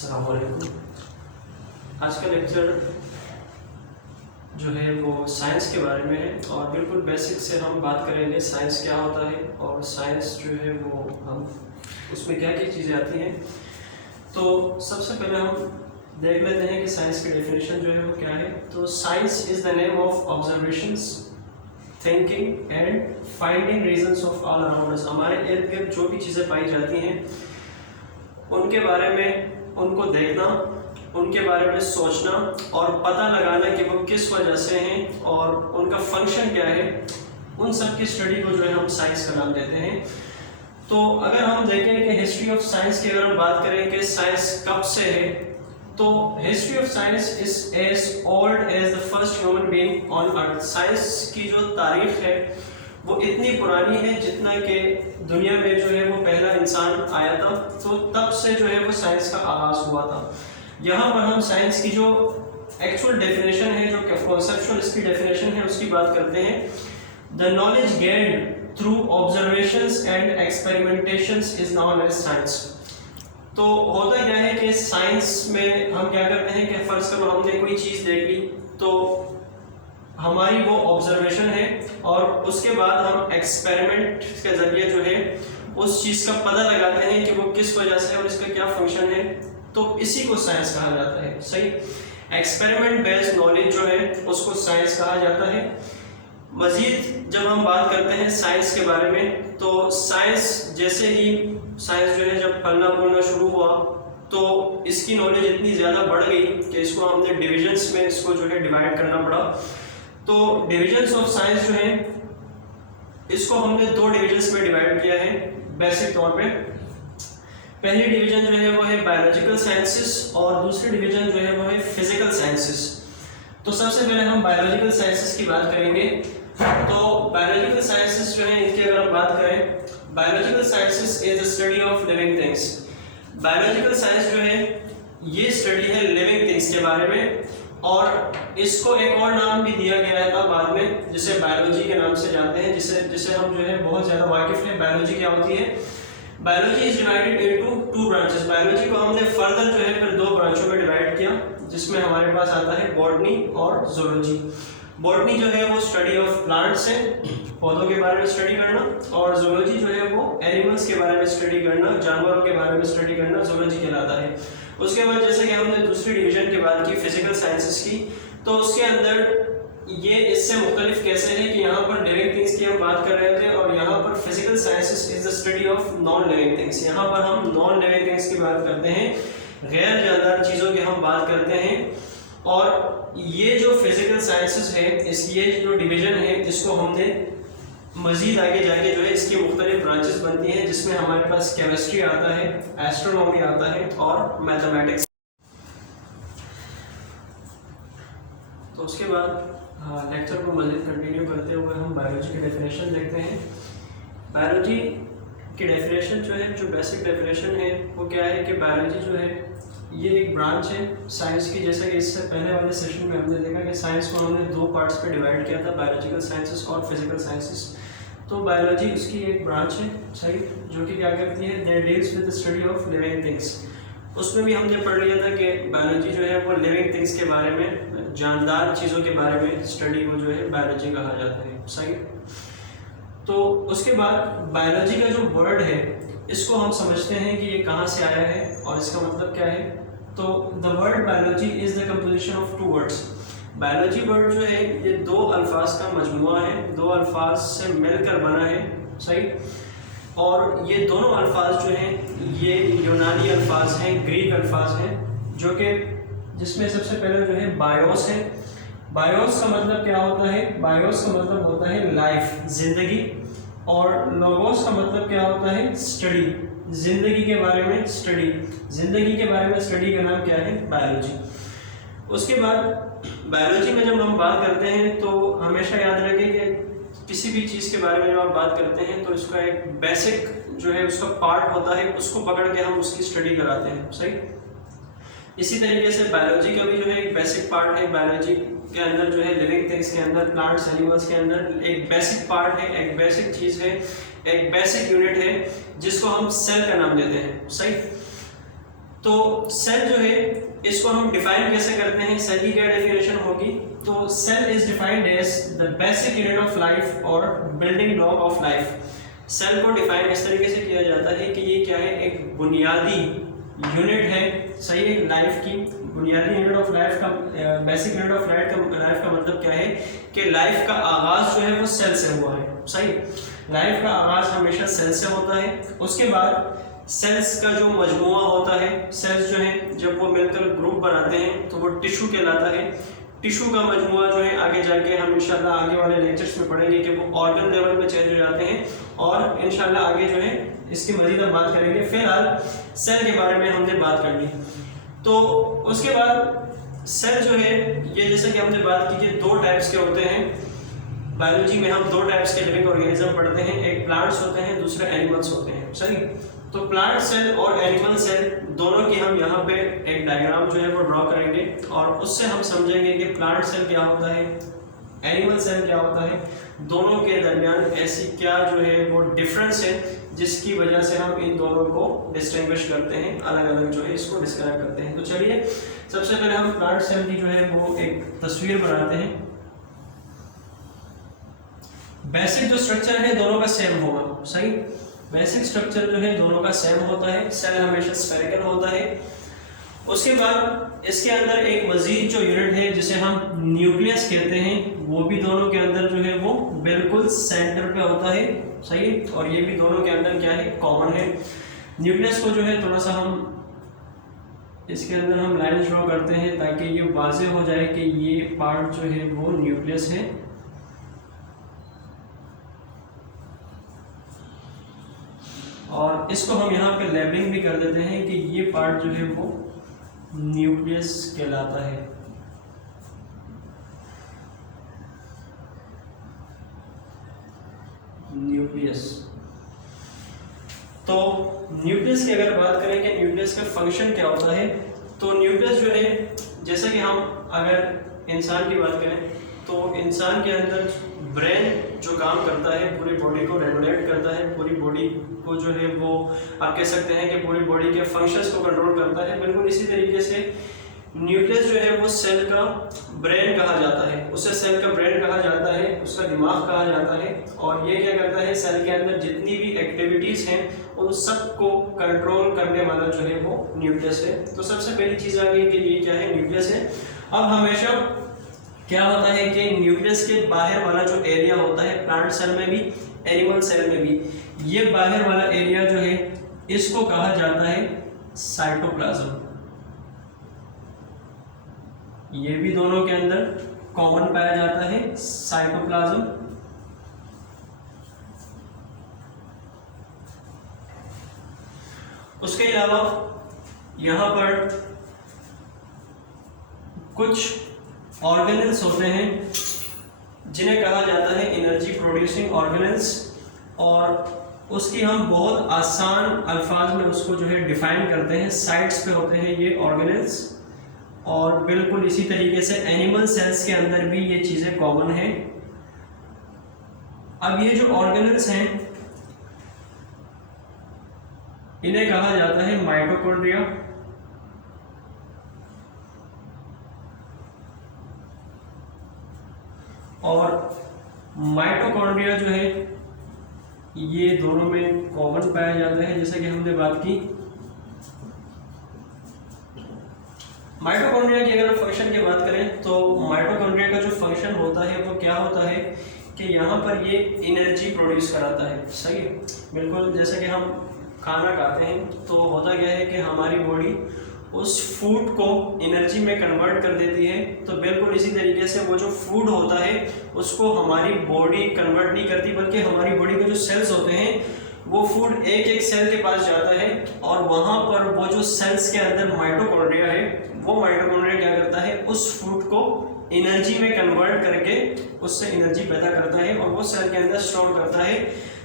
अस्सलाम वालेकुम। आज का लेक्चर जो है वो साइंस के बारे में है और बिल्कुल बेसिक से हम बात करेंगे साइंस क्या होता है और साइंस जो है वो हम उसमें क्या क्या चीज़ें आती हैं। तो सबसे पहले हम देख लेते हैं कि साइंस की डेफिनेशन जो है वो क्या है। तो science is the name of observations, thinking and finding reasons of all around us. हमारे इर्द गिर्द जो भी चीज़ें पाई जाती हैं उनके बारे में उनको देखना, उनके बारे में सोचना और पता लगाना कि वो किस वजह से हैं और उनका फंक्शन क्या है, उन सब की स्टडी को जो है हम साइंस का नाम देते हैं। तो अगर हम देखें कि हिस्ट्री ऑफ साइंस की अगर हम बात करें कि साइंस कब से है, तो history of science is as old as the first human being on earth. Science की जो तारीख है वो इतनी पुरानी है जितना कि दुनिया में जो है वो पहला इंसान आया था, तो तब से जो है वो साइंस का आगाज हुआ था। यहाँ पर हम साइंस की जो एक्चुअल डेफिनेशन है, जो कॉन्सेप्चुअल इसकी डेफिनेशन है, उसकी बात करते हैं। The knowledge gained through observations and experimentations is known as science. तो होता क्या है कि साइंस में हम क्या करते हैं कि फर्ज करो हमने कोई चीज़ देख ली, तो हमारी वो ऑब्जर्वेशन है और उसके बाद हम एक्सपेरिमेंट के जरिए जो है उस चीज़ का पता लगाते हैं कि वो किस वजह से और इसका क्या फंक्शन है। तो इसी को साइंस कहा जाता है। सही, एक्सपेरिमेंट बेस्ड नॉलेज जो है उसको साइंस कहा जाता है। मजीद जब हम बात करते हैं साइंस के बारे में, तो साइंस जैसे ही साइंस जो है जब पढ़ना बोलना शुरू हुआ तो इसकी नॉलेज इतनी ज़्यादा बढ़ गई कि इसको हमने डिविजन्स में इसको जो है डिवाइड करना पड़ा। तो डिविजन्स ऑफ साइंस जो है इसको हमने दो डिविजन्स में डिवाइड किया है बेसिक तौर पे। पहली डिवीजन जो है वो है बायोलॉजिकल साइंसेस और दूसरी डिवीजन जो है वो है फिजिकल साइंसेस। तो सबसे पहले हम बायोलॉजिकल साइंसेस की बात करेंगे। तो बायोलॉजिकल साइंसेस जो है इनकी अगर हम बात करें, biological sciences is the study of living things. Biological science जो है ये स्टडी है लिविंग थिंग्स के बारे में और इसको एक और नाम भी दिया गया था बाद में, जिसे बायोलॉजी के नाम से जानते हैं, जिसे हम जो है बहुत ज़्यादा वाकिफ हैं। बायोलॉजी क्या होती है? Biology is divided into two branches. Biology को हमने फर्दर जो है फिर दो ब्रांचों में डिवाइड किया, जिसमें हमारे पास आता है बॉटनी और जूलॉजी। बॉटनी जो है वो स्टडी ऑफ प्लांट्स है, पौधों के बारे में स्टडी करना, और जूलॉजी जो है वो एनिमल्स के बारे में स्टडी करना, जानवरों के बारे में स्टडी करना जूलॉजी कहलाता है। उसके बाद जैसे कि हमने दूसरी डिवीजन की बात की फिजिकल साइंसेस की, तो उसके अंदर ये इससे मुख्तलिफ कैसे है कि यहाँ पर लिविंग थिंग्स की हम बात कर रहे थे और यहाँ पर physical sciences is the study of non living things. यहाँ पर हम नॉन लिविंग थिंग्स की बात करते हैं, गैर जानदार चीज़ों की हम बात करते हैं। और ये जो फिजिकल साइंसेस है, इस ये जो डिवीजन है, इसको हमने मजीद आगे जाके जो है इसकी मुख्तलिफ ब्रांचेस बनती हैं, जिसमें हमारे पास केमिस्ट्री आता है, एस्ट्रोनॉमी आता है और मैथमेटिक्स। तो उसके बाद लेक्चर को मज़ीद कंटिन्यू करते हुए हम बायोलॉजी की डेफिनेशन देखते हैं। बायोलॉजी की डेफिनेशन जो है, जो बेसिक डेफिनेशन है वो क्या है कि बायोलॉजी जो है ये एक ब्रांच है साइंस की। जैसा कि इससे पहले वाले सेशन में हमने देखा कि साइंस को हमने दो पार्ट्स पे डिवाइड किया था, बायोलॉजिकल साइंसेस और फिजिकल साइंसेस। तो बायोलॉजी उसकी एक ब्रांच है, सही, जो कि क्या करती है, that deals with the study of living things. उसमें भी हमने पढ़ लिया था कि बायोलॉजी जो है वो लिविंग थिंग्स के बारे में, जानदार चीज़ों के बारे में स्टडी को जो है बायोलॉजी कहा जाता है, सही। तो उसके बाद बायोलॉजी का जो वर्ड है इसको हम समझते हैं कि ये कहाँ से आया है और इसका मतलब क्या है। तो the word biology is the composition of two words. Biology word जो है ये दो अल्फाज का मजमुआ है, दो अल्फाज से मिलकर बना है, सही। और ये दोनों अल्फाज जो हैं ये यूनानी अल्फाज हैं, ग्रीक अल्फाज हैं, जो कि जिसमें सबसे पहले जो है बायोस है। बायोस का मतलब क्या होता है? बायोस का मतलब होता है लाइफ, जिंदगी, और लोगोस का मतलब क्या होता है? स्टडी, जिंदगी के बारे में स्टडी। जिंदगी के बारे में स्टडी का नाम क्या है? बायोलॉजी। उसके बाद बायोलॉजी में जब हम बात करते हैं तो हमेशा याद रखें कि किसी भी चीज़ के बारे में जब आप बात करते हैं तो इसका एक बेसिक जो है उसका पार्ट होता है, उसको पकड़ के हम उसकी स्टडी कराते हैं, सही। इसी तरीके से बायोलॉजी का भी जो है एक बेसिक पार्ट है। बायोलॉजी के अंदर जो है लिविंग थिंग्स के अंदर, प्लांट्स, एनिमल्स के अंदर एक बेसिक पार्ट है, एक बेसिक चीज़ है, एक बेसिक यूनिट है जिसको हम सेल का नाम देते हैं, सही। तो सेल जो है इसको हम डिफाइन कैसे करते हैं, सेल की क्या डेफिनेशन होगी, तो cell is defined as the basic unit of life और building block of life. Cell को डिफाइन इस तरीके से किया जाता है कि ये क्या है, एक बुनियादी यूनिट है, सही है, लाइफ की बुनियादी यूनिट ऑफ लाइफ का, बेसिक यूनिट ऑफ लाइफ का मतलब क्या है कि लाइफ का आगाज जो है वो सेल से हुआ है, सही। लाइफ का आगाज हमेशा सेल से होता है। उसके बाद सेल्स का जो मजमुआ होता है, सेल्स जो है जब वो मिलकर ग्रुप बनाते हैं तो वो टिश्यू कहलाता है। टिश्यू का मजमुआ जो है आगे जाके हम इंशाल्लाह आगे वाले लेक्चर्स में पढ़ेंगे कि वो ऑर्गन लेवल में चेंज हो जाते हैं, और इंशाल्लाह आगे जो है इसकी मजीद हम बात करेंगे। फिलहाल सेल के बारे में हमने बात कर ली। तो उसके बाद सेल जो है ये जैसे कि हमने बात की कि दो टाइप्स के होते हैं। बायोलॉजी में हम दो टाइप्स के लिविंग ऑर्गेनिज्म पढ़ते हैं, एक प्लांट्स होते हैं, दूसरे एनिमल्स होते हैं, सही। तो प्लांट सेल और एनिमल सेल दोनों की हम यहाँ पे एक डायग्राम जो है वो ड्रॉ करेंगे, और उससे हम समझेंगे कि प्लांट सेल क्या होता है, एनिमल सेल क्या होता है, दोनों के दरमियान ऐसी क्या जो है वो डिफरेंस है जिसकी वजह से हम इन दोनों को डिस्टिंग्विश करते हैं, अलग अलग जो है इसको डिस्क्राइब करते हैं। तो चलिए सबसे पहले हम प्लांट सेल की जो है वो एक तस्वीर बनाते हैं। बेसिक जो स्ट्रक्चर है दोनों का सेम होगा, सही। बेसिक स्ट्रक्चर जो है दोनों का सेम होता है, सेल हमेशा स्फेरिकल होता है। उसके बाद इसके अंदर एक मजीद जो यूनिट है जिसे हम न्यूक्लियस कहते हैं, वो भी दोनों के अंदर जो है वो बिल्कुल सेंटर पे होता है, सही। और ये भी दोनों के अंदर क्या है, कॉमन है। न्यूक्लियस को जो है थोड़ा सा हम इसके अंदर हम लाइन ड्रॉ करते हैं ताकि ये वाज़ेह हो जाए कि ये पार्ट जो है वो न्यूक्लियस है। और इसको हम यहाँ पे लेबलिंग भी कर देते हैं कि ये पार्ट जो है वो न्यूक्लियस कहलाता है। न्यूक्लियस। तो न्यूक्लियस की अगर बात करें कि न्यूक्लियस का फंक्शन क्या होता है, तो न्यूक्लियस जो है जैसे कि हम अगर इंसान की बात करें तो इंसान के अंदर ब्रेन जो काम करता है पूरी बॉडी को रेगुलेट करता है, पूरी बॉडी को जो है वो आप कह सकते हैं कि पूरी बॉडी के फंक्शंस को कंट्रोल करता है। बिल्कुल इसी तरीके से न्यूक्लियस जो है वो सेल का ब्रेन कहा जाता है, उसे सेल का ब्रेन कहा जाता है, उसका दिमाग कहा जाता है। और ये क्या करता है, सेल के अंदर जितनी भी एक्टिविटीज़ हैं उन सबको कंट्रोल करने वाला जो है वो न्यूक्लियस है। तो सबसे पहली चीज़ आ गई कि ये क्या है, न्यूक्लियस है। अब हमेशा क्या होता है कि न्यूक्लियस के बाहर वाला जो एरिया होता है, प्लांट सेल में भी एनिमल सेल में भी, ये बाहर वाला एरिया जो है इसको कहा जाता है साइटोप्लाज्म। ये भी दोनों के अंदर कॉमन पाया जाता है, साइटोप्लाज्म। उसके अलावा यहाँ पर कुछ ऑर्गेनल्स होते हैं जिन्हें कहा जाता है एनर्जी प्रोड्यूसिंग ऑर्गेनल्स, और उसकी हम बहुत आसान अल्फाज में उसको जो है डिफाइन करते हैं, साइट्स पे होते हैं ये ऑर्गेनल्स। और बिल्कुल इसी तरीके से एनिमल सेल्स के अंदर भी ये चीज़ें कॉमन हैं। अब ये जो ऑर्गेनल्स हैं इन्हें कहा जाता है माइटोकॉन्ड्रिया। और माइटोकॉन्ड्रिया जो है ये दोनों में कॉमन पाया जाता है, जैसे कि हमने बात की। माइटोकॉन्ड्रिया की अगर फंक्शन की बात करें तो माइटोकॉन्ड्रिया का जो फंक्शन होता है वो क्या होता है कि यहाँ पर ये एनर्जी प्रोड्यूस कराता है, सही। बिल्कुल जैसे कि हम खाना खाते हैं तो होता क्या है कि हमारी बॉडी उस फूड को एनर्जी में कन्वर्ट कर देती है। तो बिल्कुल इसी तरीके से वो जो फूड होता है उसको हमारी बॉडी कन्वर्ट नहीं करती, बल्कि हमारी बॉडी के जो सेल्स होते हैं वो फूड एक एक सेल के पास जाता है, और वहाँ पर वो जो सेल्स के अंदर माइटोकॉन्ड्रिया है वो माइटोकॉन्ड्रिया क्या करता है, उस फूड को एनर्जी में कन्वर्ट करके उससे एनर्जी पैदा करता है और वो सेल के अंदर स्टोर करता है,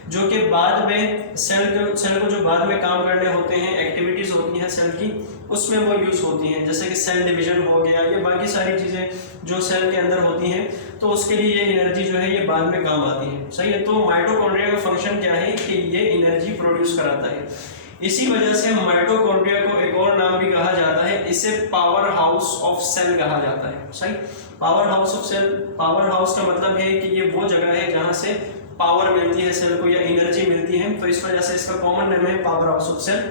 जो कि बाद में सेल को जो बाद में काम करने होते हैं, एक्टिविटीज़ होती हैं सेल की, उसमें वो यूज़ होती हैं। जैसे कि सेल डिवीजन हो गया, ये बाकी सारी चीज़ें जो सेल के अंदर होती हैं, तो उसके लिए ये एनर्जी जो है ये बाद में काम आती है, सही है। तो माइटोकॉन्ड्रिया का फंक्शन क्या है कि ये एनर्जी प्रोड्यूस कराता है। इसी वजह से माइटोकॉन्ड्रिया को एक और नाम भी कहा जाता है, इसे पावर हाउस ऑफ सेल कहा जाता है। सही, power house of cell, power house का मतलब है कि ये वो जगह है जहां से पावर मिलती है सेल को या एनर्जी मिलती है, तो इस वजह से इसका कॉमन नेम है पावर हाउस ऑफ सेल।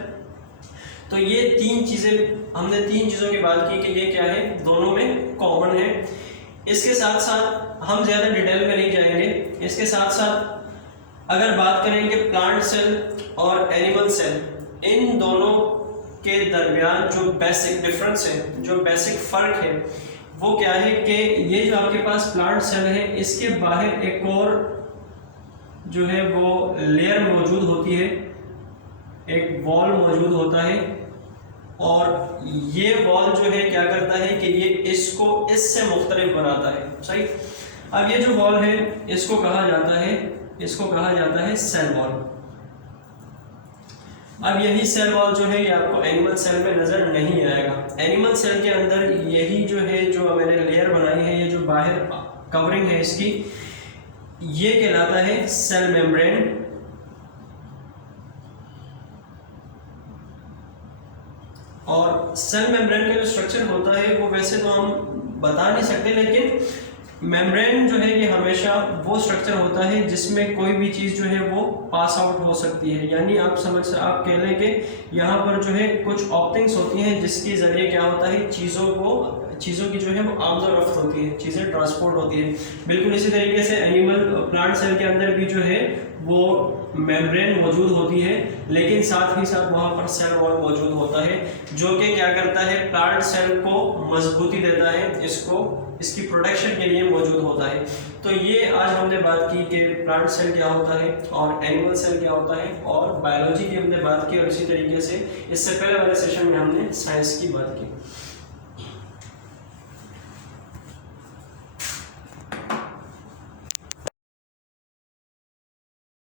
तो ये तीन चीजें, हमने तीन चीजों की बात की कि ये क्या है, दोनों में कॉमन है। इसके साथ साथ हम ज्यादा डिटेल में नहीं जाएंगे। इसके साथ साथ अगर बात करेंगे प्लांट सेल और एनिमल सेल, इन दोनों के दरमियान जो बेसिक डिफरेंस है, जो बेसिक फर्क है, वो क्या है कि ये जो आपके पास प्लांट सेल है, इसके बाहर एक और जो है वो लेयर मौजूद होती है, एक वॉल मौजूद होता है, और ये वॉल जो है क्या करता है कि ये इसको इससे मुख्तलिफ बनाता है। सही, अब ये जो वॉल है इसको कहा जाता है, इसको कहा जाता है सेल वॉल। अब यही सेल वॉल जो है ये आपको एनिमल सेल में नजर नहीं आएगा। एनिमल सेल के अंदर यही जो है, जो मैंने लेयर बनाई है, ये जो बाहर कवरिंग है इसकी, ये कहलाता है सेल मेम्ब्रेन। और सेल मेम्ब्रेन का जो स्ट्रक्चर होता है वो वैसे तो हम बता नहीं सकते, लेकिन मेम्ब्रेन जो है ये हमेशा वो स्ट्रक्चर होता है जिसमें कोई भी चीज़ जो है वो पास आउट हो सकती है। यानी आप आप कह लें कि यहाँ पर जो है कुछ ऑप्टिंग्स होती हैं जिसके ज़रिए क्या होता है, चीज़ों की जो है वो आमद और रफ्त होती है, चीज़ें ट्रांसपोर्ट होती है। बिल्कुल इसी तरीके से एनिमल प्लांट सेल के अंदर भी जो है वो मेम्ब्रेन मौजूद होती है, लेकिन साथ ही साथ वहाँ पर सेल वॉल मौजूद होता है, जो कि क्या करता है, प्लांट सेल को मजबूती देता है, इसकी प्रोटेक्शन के लिए मौजूद होता है। तो ये आज हमने बात की कि प्लांट सेल क्या होता है और एनिमल सेल क्या होता है, और बायोलॉजी की हमने बात की, और इसी तरीके से इससे पहले वाले सेशन में हमने साइंस की बात की।